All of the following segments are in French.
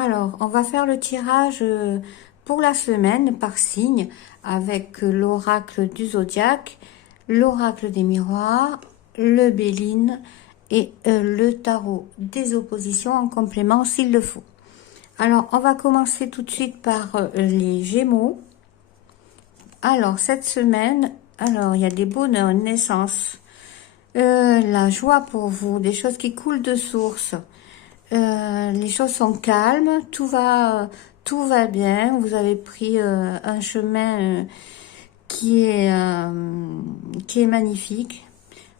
Alors, on va faire le tirage pour la semaine par signe avec l'oracle du zodiaque, l'oracle des miroirs, le Béline et le tarot des oppositions en complément s'il le faut. Alors, on va commencer tout de suite par les Gémeaux. Alors, cette semaine, alors il y a des bonheurs, une naissance, la joie pour vous, des choses qui coulent de source. Les choses sont calmes, tout va bien. Vous avez pris un chemin qui est magnifique.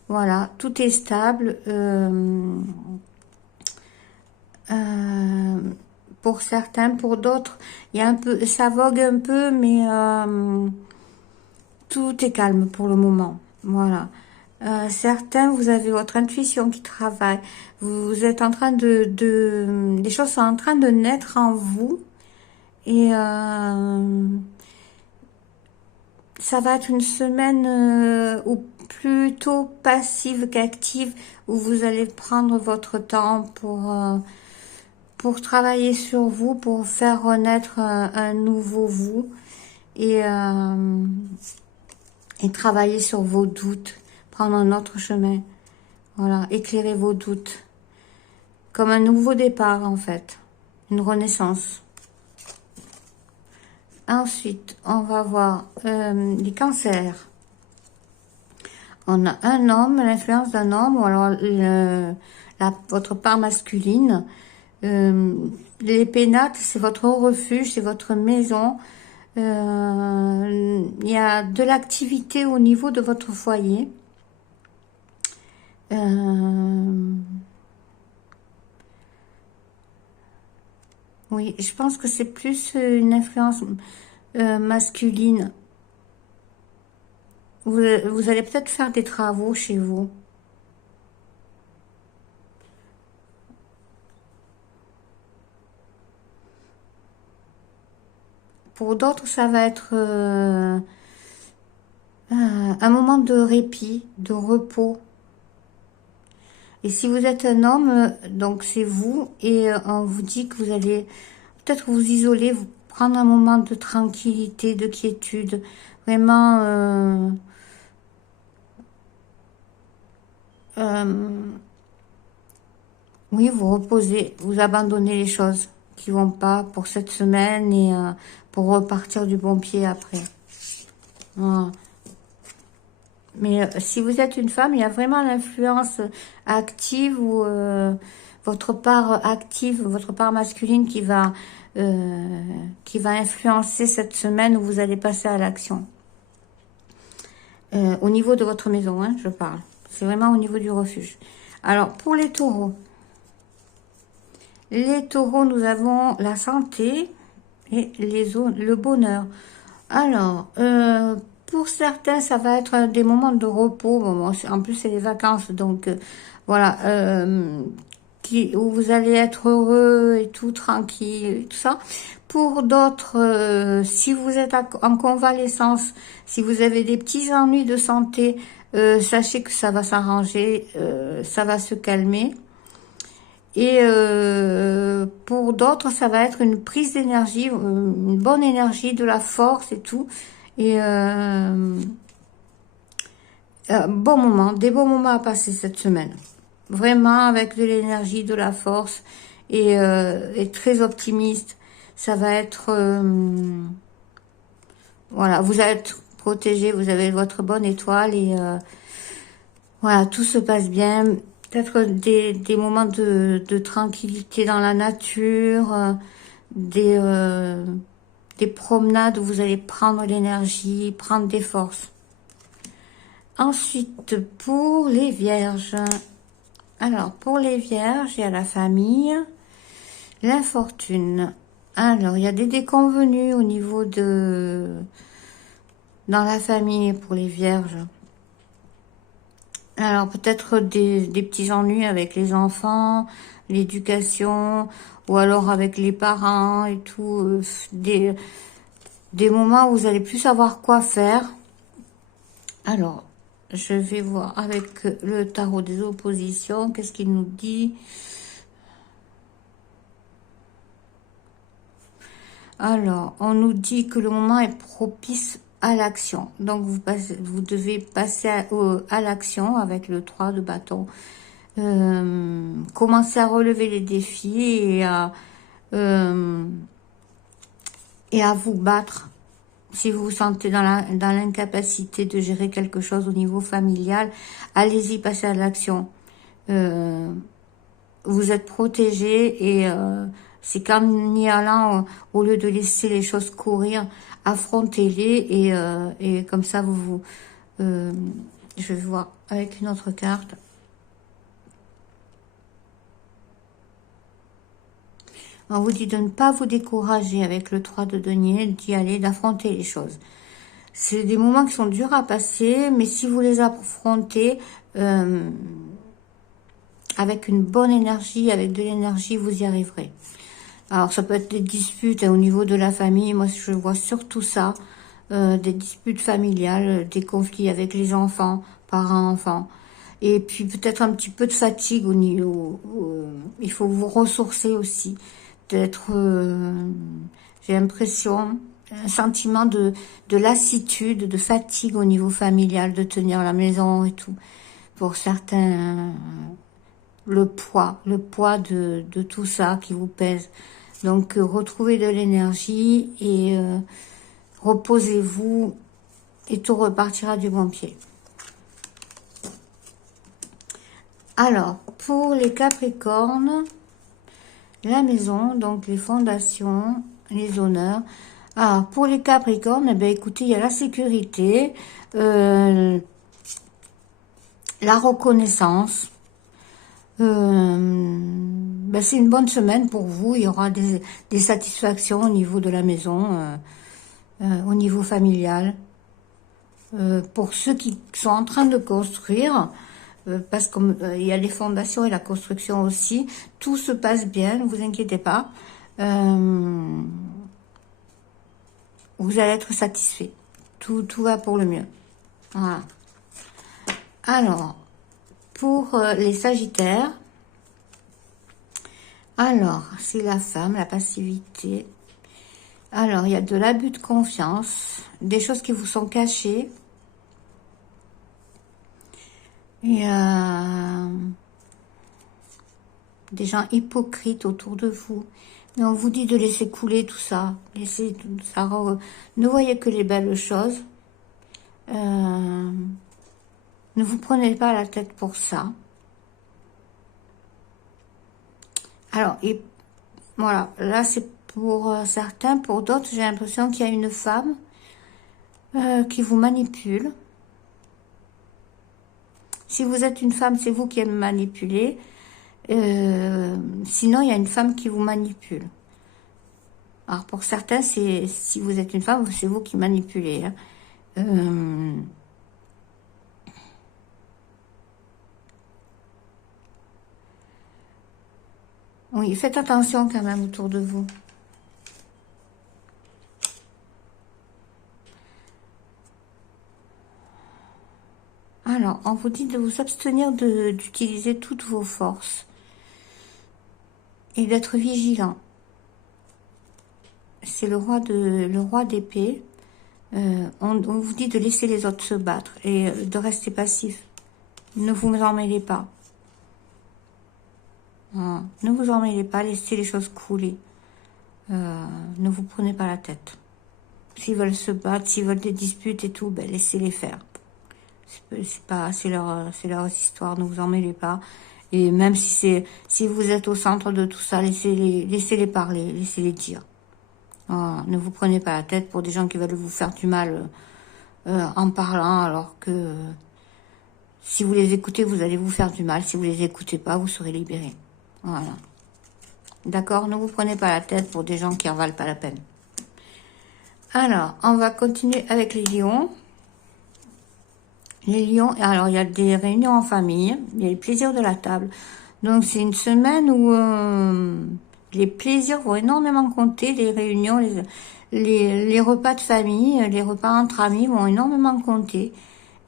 Voilà, tout est stable. Pour certains, pour d'autres, il y a un peu, ça vogue un peu, mais tout est calme pour le moment. Voilà. Certains, vous avez votre intuition qui travaille. Vous êtes en train les choses sont en train de naître en vous. Et ça va être une semaine ou plutôt passive qu'active, où vous allez prendre votre temps pour travailler sur vous, pour faire renaître un nouveau vous. Et travailler sur vos doutes, prendre un autre chemin, voilà, éclairer vos doutes, comme un nouveau départ en fait, une renaissance. Ensuite, on va voir les cancers. On a un homme, l'influence d'un homme, ou alors votre part masculine. Les pénates, c'est votre refuge, c'est votre maison. Il y a de l'activité au niveau de votre foyer. Oui, je pense que c'est plus une influence masculine. Vous allez peut-être faire des travaux chez vous. Pour d'autres, ça va être un moment de répit, de repos. Et si vous êtes un homme, donc c'est vous, et on vous dit que vous allez peut-être vous isoler, vous prendre un moment de tranquillité, de quiétude, vraiment oui, vous reposez, vous abandonnez les choses qui vont pas pour cette semaine et pour repartir du bon pied après. Voilà. Mais si vous êtes une femme, il y a vraiment l'influence active ou votre part active, votre part masculine qui va influencer cette semaine où vous allez passer à l'action. Au niveau de votre maison, hein, je parle. C'est vraiment au niveau du refuge. Alors, pour les taureaux. Les taureaux, nous avons la santé et le bonheur. Alors, pour certains, ça va être des moments de repos. Bon, en plus, c'est les vacances, donc voilà, où vous allez être heureux et tout, tranquille, et tout ça. Pour d'autres, si vous êtes en convalescence, si vous avez des petits ennuis de santé, sachez que ça va s'arranger, ça va se calmer. Et pour d'autres, ça va être une prise d'énergie, une bonne énergie, de la force et tout. Et bon moment, des bons moments à passer cette semaine. Vraiment avec de l'énergie, de la force et très optimiste. Ça va être... voilà, vous allez être protégé, vous avez votre bonne étoile et voilà, tout se passe bien. Peut-être des moments de tranquillité dans la nature, des promenades où vous allez prendre l'énergie, prendre des forces. Ensuite, pour les vierges. Alors, pour les vierges, il y a la famille, l'infortune. Alors, il y a des déconvenus au niveau dans la famille pour les vierges. Alors, peut-être des petits ennuis avec les enfants, l'éducation, ou alors avec les parents et tout. Des moments où vous allez plus savoir quoi faire. Alors, je vais voir avec le tarot des oppositions, qu'est-ce qu'il nous dit? Alors, on nous dit que le moment est propice à l'action. Donc, vous devez passer à l'action avec le 3 de bâton. Commencer à relever les défis euh, et à vous battre. Si vous vous sentez dans l'incapacité de gérer quelque chose au niveau familial, allez-y, passez à l'action. Vous êtes protégé et c'est qu'en y allant, au lieu de laisser les choses courir, affrontez-les et comme ça, je vais voir avec une autre carte. On vous dit de ne pas vous décourager avec le 3 de denier, d'y aller, d'affronter les choses. C'est des moments qui sont durs à passer, mais si vous les affrontez avec une bonne énergie, avec de l'énergie, vous y arriverez. Alors, ça peut être des disputes au niveau de la famille. Moi, je vois surtout ça. Des disputes familiales, des conflits avec les enfants, parents-enfants. Et puis, peut-être un petit peu de fatigue au niveau... il faut vous ressourcer aussi. Peut-être, j'ai l'impression, un sentiment de lassitude, de fatigue au niveau familial, de tenir la maison et tout. Pour certains, le poids de tout ça qui vous pèse. Donc, retrouvez de l'énergie et reposez-vous et tout repartira du bon pied. Alors, pour les Capricornes, la maison, donc les fondations, les honneurs. Alors, pour les Capricornes, eh bien, écoutez, il y a la sécurité, la reconnaissance. Ben, c'est une bonne semaine pour vous. Il y aura des satisfactions au niveau de la maison, au niveau familial. Pour ceux qui sont en train de construire, parce qu'il y a les fondations et la construction aussi, tout se passe bien, ne vous inquiétez pas. Vous allez être satisfait. Tout va pour le mieux. Voilà. Alors, pour les Sagittaires, alors, c'est la femme, la passivité. Alors, il y a de l'abus de confiance, des choses qui vous sont cachées. Il y a des gens hypocrites autour de vous. Mais on vous dit de laisser couler tout ça. Laissez tout ça. Ne voyez que les belles choses. Ne vous prenez pas la tête pour ça. Alors, et voilà, là c'est pour certains, pour d'autres, j'ai l'impression qu'il y a une femme qui vous manipule. Si vous êtes une femme, c'est vous qui êtes manipulée. Sinon, il y a une femme qui vous manipule. Alors, pour certains, si vous êtes une femme, c'est vous qui manipulez. Hein. Oui, faites attention quand même autour de vous. Alors, on vous dit de vous abstenir d'utiliser toutes vos forces et d'être vigilant. C'est le roi d'épée. On vous dit de laisser les autres se battre et de rester passif. Ne vous en mêlez pas. Ne vous en mêlez pas, laissez les choses couler. Ne vous prenez pas la tête. S'ils veulent se battre, s'ils veulent des disputes et tout, ben laissez-les faire. C'est leur histoire, ne vous en mêlez pas. Et même si vous êtes au centre de tout ça, laissez-les parler, laissez-les dire. Ne vous prenez pas la tête pour des gens qui veulent vous faire du mal en parlant, alors que si vous les écoutez, vous allez vous faire du mal. Si vous les écoutez pas, vous serez libérés. Voilà. D'accord? Ne vous prenez pas la tête pour des gens qui en valent pas la peine. Alors, on va continuer avec les lions. Les lions, alors il y a des réunions en famille, il y a les plaisirs de la table. Donc c'est une semaine où les plaisirs vont énormément compter, les réunions, les repas de famille, les repas entre amis vont énormément compter.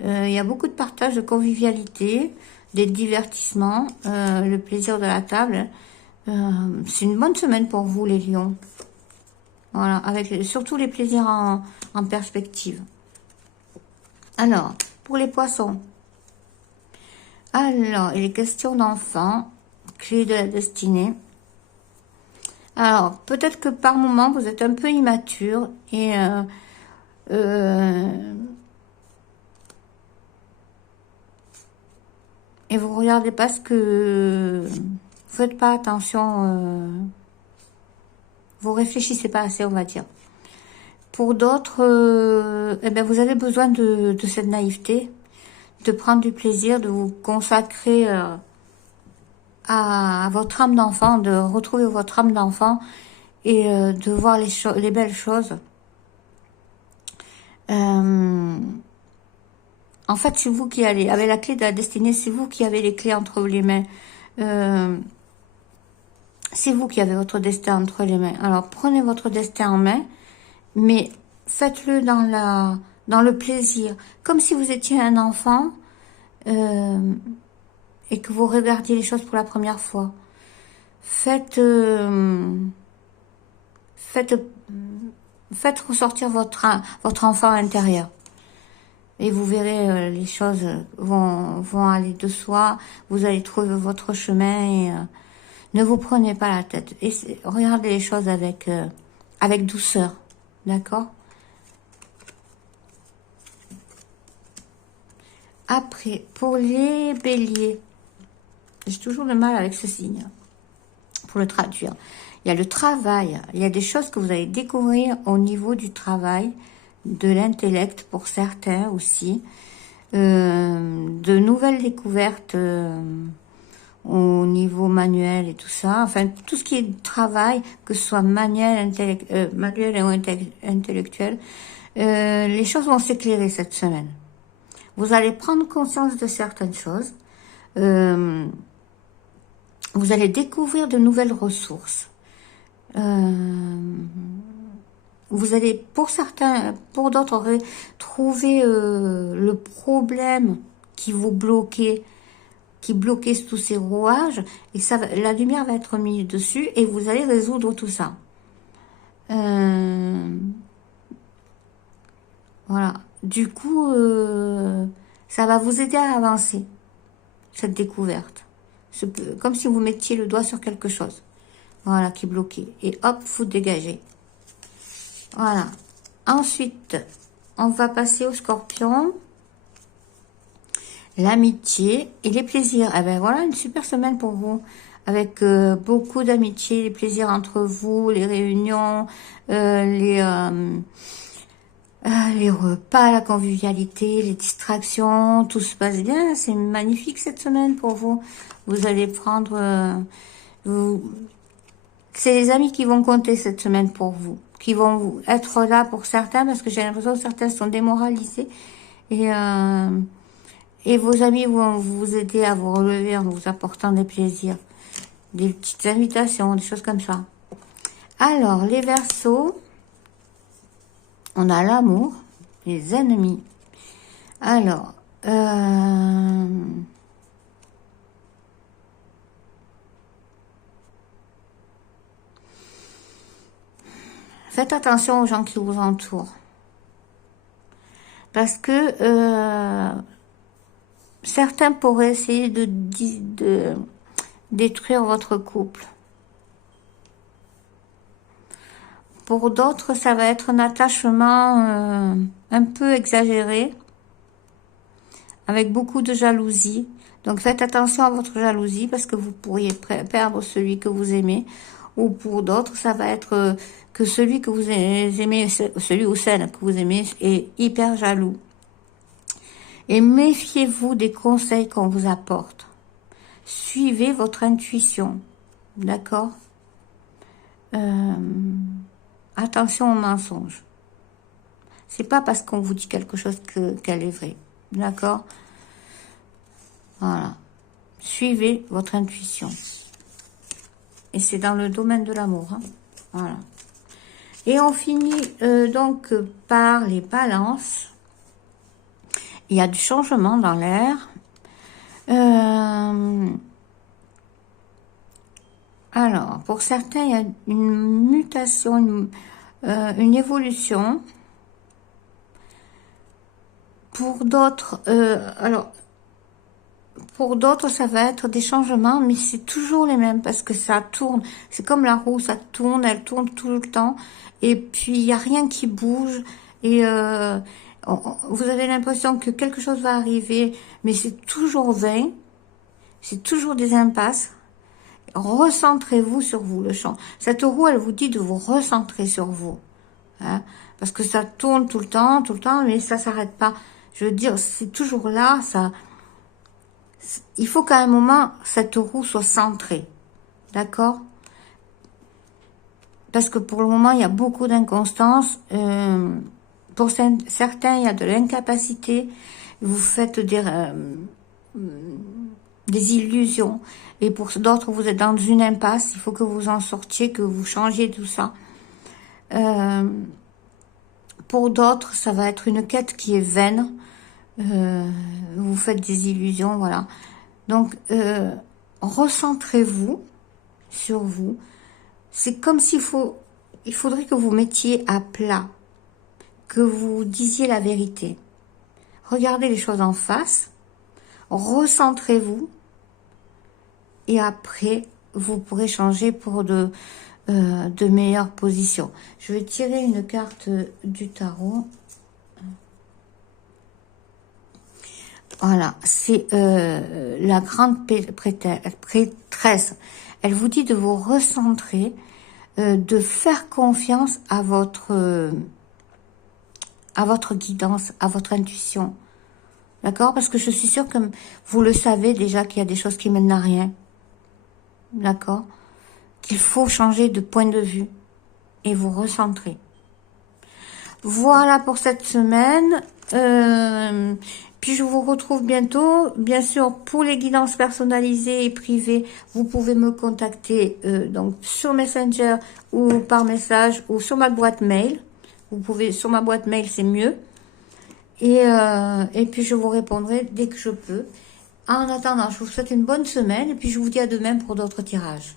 Il y a beaucoup de partage, de convivialité, des divertissements, le plaisir de la table. C'est une bonne semaine pour vous les lions. Voilà, avec surtout les plaisirs en perspective. Alors, pour les poissons. Alors, il est question d'enfants, clé de la destinée. Alors, peut-être que par moment, vous êtes un peu immature et vous regardez pas ce que... Vous faites pas attention, vous réfléchissez pas assez, on va dire. Pour d'autres, eh ben, vous avez besoin de cette naïveté, de prendre du plaisir, de vous consacrer à votre âme d'enfant, de retrouver votre âme d'enfant et de voir les belles choses. En fait, c'est vous qui allez, avec la clé de la destinée, c'est vous qui avez les clés entre les mains. C'est vous qui avez votre destin entre les mains. Alors, prenez votre destin en main, mais faites-le dans le plaisir. Comme si vous étiez un enfant et que vous regardiez les choses pour la première fois. Faites ressortir votre enfant intérieur. Et vous verrez, les choses vont aller de soi. Vous allez trouver votre chemin et ne vous prenez pas la tête. Et regardez les choses avec douceur. D'accord? Après, pour les béliers, j'ai toujours le mal avec ce signe, pour le traduire. Il y a le travail, il y a des choses que vous allez découvrir au niveau du travail, de l'intellect pour certains aussi, de nouvelles découvertes au niveau manuel et tout ça, enfin tout ce qui est travail, que ce soit manuel, manuel ou intellectuel, les choses vont s'éclairer cette semaine. Vous allez prendre conscience de certaines choses, vous allez découvrir de nouvelles ressources. Vous allez, pour certains, pour d'autres, trouver le problème qui vous bloquait, qui bloquait tous ces rouages, et ça, la lumière va être mise dessus, et vous allez résoudre tout ça. Voilà. Du coup, ça va vous aider à avancer, cette découverte. Comme si vous mettiez le doigt sur quelque chose. Voilà, qui est bloqué. Et hop, vous dégagez. Voilà. Ensuite, on va passer au scorpion. L'amitié et les plaisirs. Eh ben voilà, une super semaine pour vous. Avec beaucoup d'amitié, les plaisirs entre vous, les réunions, les repas, la convivialité, les distractions, tout se passe bien. C'est magnifique cette semaine pour vous. Vous allez prendre... c'est les amis qui vont compter cette semaine pour vous, qui vont être là pour certains, parce que j'ai l'impression que certains sont démoralisés. Et vos amis vont vous aider à vous relever en vous apportant des plaisirs, des petites invitations, des choses comme ça. Alors, les Verseaux, on a l'amour, les ennemis. Alors, faites attention aux gens qui vous entourent. Parce que certains pourraient essayer de détruire votre couple. Pour d'autres, ça va être un attachement un peu exagéré, avec beaucoup de jalousie. Donc faites attention à votre jalousie, parce que vous pourriez perdre celui que vous aimez. Ou pour d'autres, ça va être que celui que vous aimez, celui ou celle que vous aimez est hyper jaloux. Et méfiez-vous des conseils qu'on vous apporte. Suivez votre intuition, d'accord? Attention aux mensonges. C'est pas parce qu'on vous dit quelque chose qu'elle est vraie, d'accord? Voilà. Suivez votre intuition. Et c'est dans le domaine de l'amour, hein. Voilà. Et on finit donc par les balances. Il y a du changement dans l'air. Alors, pour certains, il y a une mutation, une évolution. Pour d'autres, alors, pour d'autres, ça va être des changements, mais c'est toujours les mêmes parce que ça tourne. C'est comme la roue, ça tourne, elle tourne tout le temps. Et puis, il n'y a rien qui bouge. Et vous avez l'impression que quelque chose va arriver, mais c'est toujours vain. C'est toujours des impasses. Recentrez-vous sur vous, le champ. Cette roue, elle vous dit de vous recentrer sur vous. Hein, parce que ça tourne tout le temps, mais ça s'arrête pas. Je veux dire, c'est toujours là, ça... Il faut qu'à un moment, cette roue soit centrée. D'accord? Parce que pour le moment, il y a beaucoup d'inconstance. Pour certains, il y a de l'incapacité. Vous faites des illusions. Et pour d'autres, vous êtes dans une impasse. Il faut que vous en sortiez, que vous changiez tout ça. Pour d'autres, ça va être une quête qui est vaine. Vous faites des illusions, voilà. Donc, recentrez-vous sur vous. C'est comme il faudrait que vous mettiez à plat, que vous disiez la vérité. Regardez les choses en face, recentrez-vous, et après, vous pourrez changer pour de meilleures positions. Je vais tirer une carte du tarot. Voilà, c'est la grande prêtresse. Elle vous dit de vous recentrer, de faire confiance à votre guidance, à votre intuition. D'accord? Parce que je suis sûre que vous le savez déjà qu'il y a des choses qui mènent à rien. D'accord? Qu'il faut changer de point de vue et vous recentrer. Voilà pour cette semaine. Puis je vous retrouve bientôt. Bien sûr, pour les guidances personnalisées et privées, vous pouvez me contacter donc sur Messenger ou par message ou sur ma boîte mail. Vous pouvez, sur ma boîte mail, c'est mieux. Et puis je vous répondrai dès que je peux. En attendant, je vous souhaite une bonne semaine et puis je vous dis à demain pour d'autres tirages.